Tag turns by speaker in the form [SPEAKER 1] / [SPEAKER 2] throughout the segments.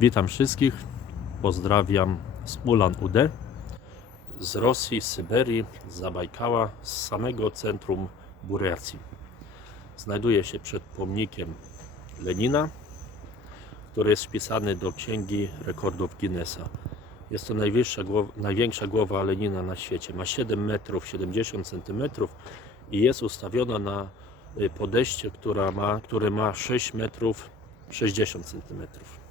[SPEAKER 1] Witam wszystkich. Pozdrawiam z Ulan Ude, z Rosji, z Syberii, z Zabajkała, z samego centrum Buryacji. Znajduję się przed pomnikiem Lenina, który jest wpisany do Księgi Rekordów Guinnessa. Jest to najwyższa, największa głowa Lenina na świecie. Ma 7 metrów 70 centymetrów i jest ustawiona na y, podejście, która ma, które ma 6 metrów 60 centymetrów.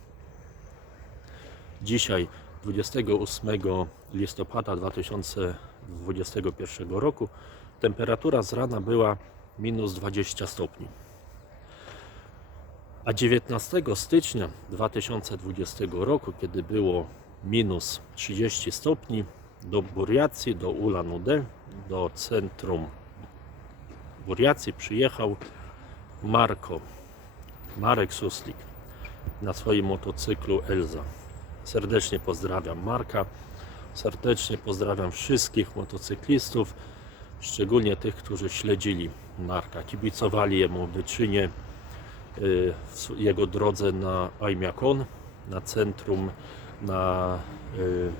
[SPEAKER 1] Dzisiaj, 28 listopada 2021 roku, temperatura z rana była minus 20 stopni. A 19 stycznia 2020 roku, kiedy było minus 30 stopni, do Burjacji, do Ulan Ude, do centrum Burjacji przyjechał Marko, Marek Suslik na swoim motocyklu Elza. Serdecznie pozdrawiam Marka, serdecznie pozdrawiam wszystkich motocyklistów, szczególnie tych, którzy śledzili Marka, kibicowali jemu wyczynie y, w jego drodze na Ajmiakon, na centrum, na, y,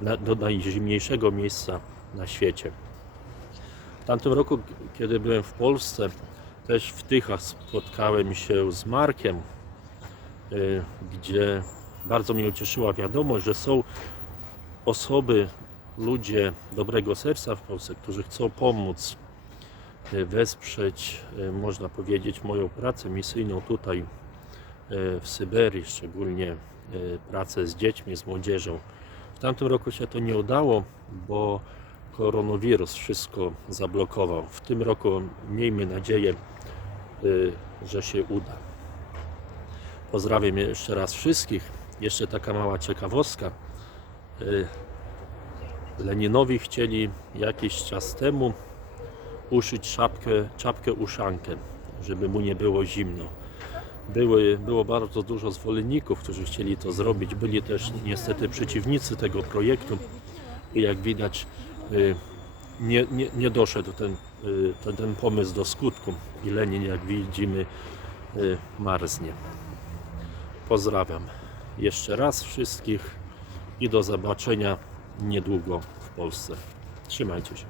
[SPEAKER 1] na, do najzimniejszego miejsca na świecie. W tamtym roku, kiedy byłem w Polsce, też w Tychach spotkałem się z Markiem, y, gdzie bardzo mnie ucieszyła wiadomość, że są osoby, ludzie dobrego serca w Polsce, którzy chcą pomóc, y, wesprzeć, y, można powiedzieć, moją pracę misyjną tutaj y, w Syberii, szczególnie pracę z dziećmi, z młodzieżą. W tamtym roku się to nie udało, bo koronawirus wszystko zablokował. W tym roku miejmy nadzieję, że się uda. Pozdrawiam jeszcze raz wszystkich. Jeszcze taka mała ciekawostka. Y, Leninowi chcieli jakiś czas temu uszyć szapkę, czapkę uszankę, żeby mu nie było zimno. Były, było bardzo dużo zwolenników, którzy chcieli to zrobić. Byli też niestety przeciwnicy tego projektu i jak widać y, nie, nie, nie doszedł ten, y, ten, ten pomysł do skutku i Lenin jak widzimy marznie. Pozdrawiam jeszcze raz wszystkich i do zobaczenia niedługo w Polsce. Trzymajcie się.